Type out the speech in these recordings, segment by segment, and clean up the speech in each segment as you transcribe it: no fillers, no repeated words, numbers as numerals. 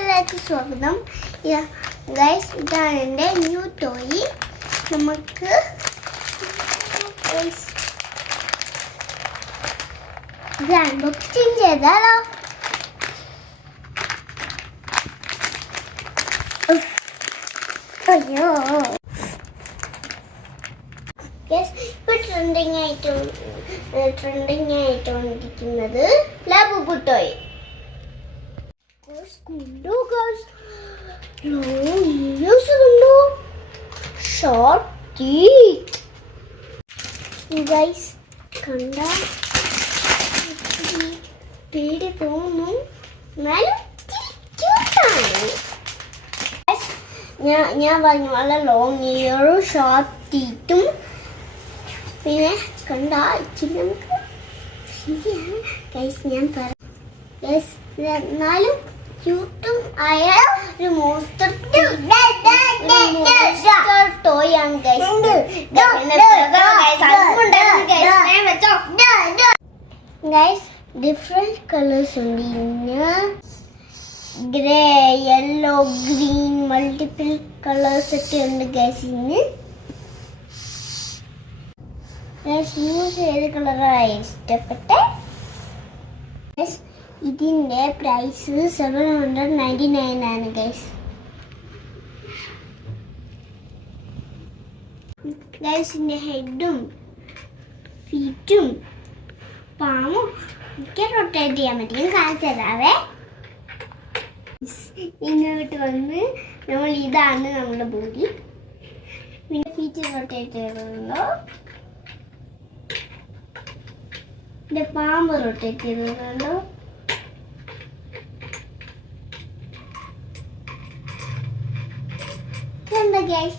എല്ലാവർക്കും സ്വാഗതം. ഗൈസ്, ഇതാണ് എൻ്റെ ന്യൂ ടോയ്. നമുക്ക് ഇത് അൺബോക്സിങ് ചെയ്താലോ? അയ്യോ, ഇപ്പൊ ട്രെൻഡിങ് ആയിട്ടോണ്ടിരിക്കുന്നത് Labubu toy. Short teeth guys, കണ്ട പേടി തോന്നും, എന്നാലും ഞാൻ പറഞ്ഞു നല്ല ലോങ് ഇയറും ഷോർട്ട് ടീത്തും, പിന്നെ കണ്ട ഇച്ചിരി നമുക്ക് ശരിയാണ് ഗൈസ്. ഞാൻ പറയാം ഗൈസ്, എന്നാലും ക്യൂട്ടും ആയ ഒരു മോസ്റ്റർ ടോയ് ആണ് ഗൈസ്. ഗൈസ്, ഡിഫറെന്റ് കളേഴ്സ് ഉണ്ട്. ഇന്ന് grey, yellow, green, multiple colours ഒക്കെ ഉണ്ട് ഗൈസ്. ഇന്ന് നിങ്ങൾക്ക് ഏത് കളറായി ഇഷ്ടപ്പെട്ടെ? ഇതിന്റെ പ്രൈസ് 799 ആണ് ഗൈസ്. ഗൈസിന്റെ ഹെഡും ഫീറ്റും പാമും ഒക്കെ റൊട്ടേറ്റ് ചെയ്യാൻ പറ്റും. കാണിച്ചു തരാവേ. ഇങ്ങോട്ട് വന്ന് ഇതാണ് നമ്മുടെ ബോഡി. പിന്നെ ഫീറ്റ് റൊട്ടേറ്റ് ചെയ്തോ, എന്റെ പാമ്പ് റൊട്ടേറ്റ് ചെയ്തോ.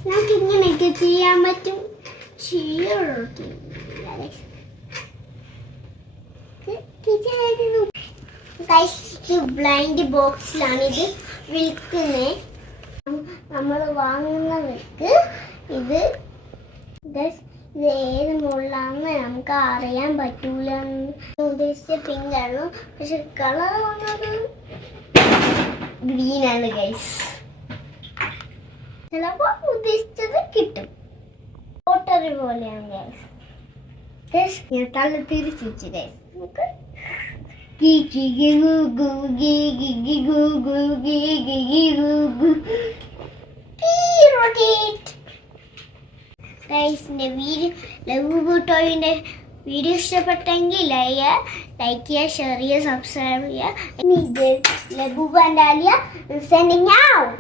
നമുക്ക് ഇങ്ങനെയൊക്കെ ചെയ്യാൻ പറ്റും. ബ്ലൈൻഡ് ബോക്സിലാണ് ഇത് വിൽക്കുന്നത്. നമ്മൾ വാങ്ങുന്നവർക്ക് ഇത് ഏത് മുള്ളാന്ന് നമുക്ക് അറിയാൻ പറ്റൂല. ഉദ്ദേശിച്ച പിങ്ക് ആണ്, പക്ഷെ കളർ വന്നത് ഗ്രീൻ ആണ് ഗൈസ്. ചിലപ്പോ ഉദ്ദേശിച്ചത് കിട്ടും. ലോട്ടറി പോലെയാണ് ഗൈസ്. ഞാൻ തല തിരിച്ചു വെച്ചു ഗൈസ്. നമുക്ക് ലബുബു ടോയിന്റെ വീഡിയോ ഇഷ്ടപ്പെട്ടെങ്കിൽ ലൈക്ക് ചെയ്യുക, ഷെയർ ചെയ്യുക, സബ്സ്ക്രൈബ് ചെയ്യുക. ഇത് Labubu and Aliya signing out.